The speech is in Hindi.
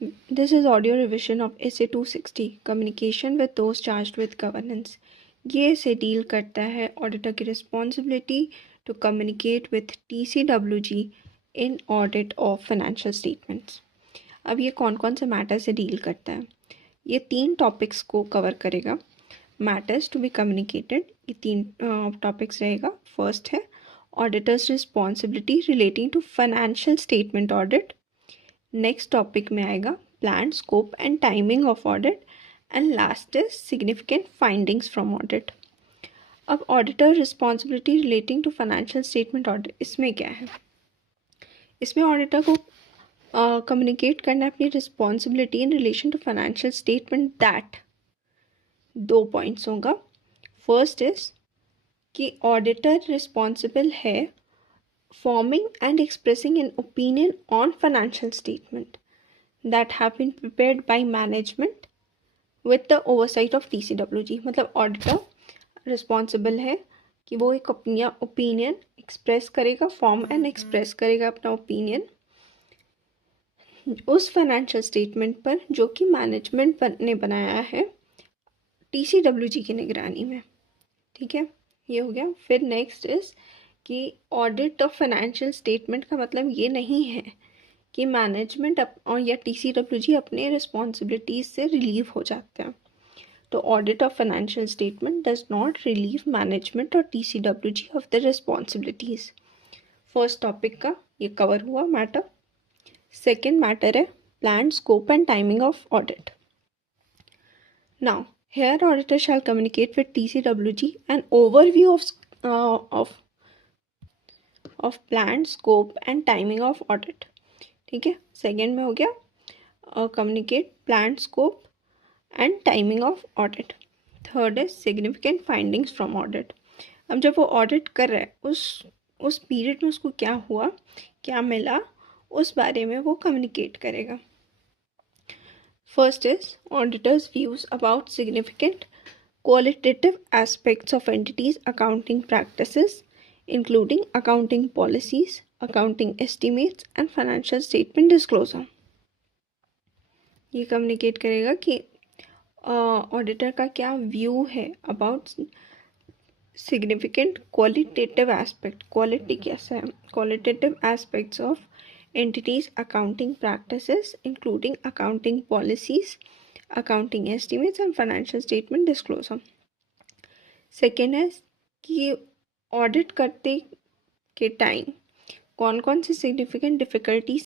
This is audio revision of essay 260 communication with those charged with governance. ये essay डील करता है ऑडिटर की responsibility to communicate with TCWG in audit of financial statements. अब ये कौन कौन से मैटर से डील करता है? ये 3 टॉपिक्स को कवर करेगा। मैटर्स टू बी कम्युनिकेटेड, ये 3 टॉपिक्स रहेगा। फर्स्ट है auditors responsibility relating to financial statement audit. Next topic में आएगा plan scope and timing of audit and last is significant findings from audit. अब auditor responsibility relating to financial statement audit, इसमें क्या है? इसमें ऑडिटर को कम्युनिकेट करना है अपनी responsibility in relation to financial statement that 2 points होगा। फर्स्ट इज कि ऑडिटर रिस्पॉन्सिबल है forming and expressing an opinion on financial statement that have been prepared by management with the oversight of TCWG। मतलब ऑडिटर रिस्पॉन्सिबल है कि वो एक अपना ओपिनियन एक्सप्रेस करेगा, फॉर्म एंड एक्सप्रेस करेगा अपना ओपिनियन उस फाइनेंशियल स्टेटमेंट पर जो कि मैनेजमेंट ने बनाया है TCWG की निगरानी में। ठीक है, ये हो गया। फिर नेक्स्ट इज कि ऑडिट ऑफ फाइनेंशियल स्टेटमेंट का मतलब ये नहीं है कि मैनेजमेंट और या TCWG अपने रिस्पॉन्सिबिलिटीज से रिलीव हो जाते हैं। तो audit of financial statement does not relieve management और TCWG of the responsibilities. First topic का ये कवर हुआ मैटर। सेकेंड मैटर है plan scope and timing of audit. Now here auditor shall communicate with TCWG an overview of planned scope and timing of audit। ठीक है, सेकेंड में हो गया communicate planned scope and timing of audit। Third है significant findings from audit। अब जब वो ऑडिट कर रहा है उस पीरियड में उसको क्या हुआ, क्या मिला, उस बारे में वो कम्युनिकेट करेगा। First is auditor's views about significant qualitative aspects of entities' accounting practices, including accounting policies, accounting estimates, and financial statement disclosure। ये कम्युनिकेट करेगा कि ऑडिटर का क्या व्यू है about significant qualitative aspect, quality कैसा है, qualitative aspects of entities accounting practices including accounting policies, accounting estimates and financial statement disclosure। Second है कि ऑडिट करते के टाइम कौन कौन सी सिग्निफिकेंट डिफिकल्टीज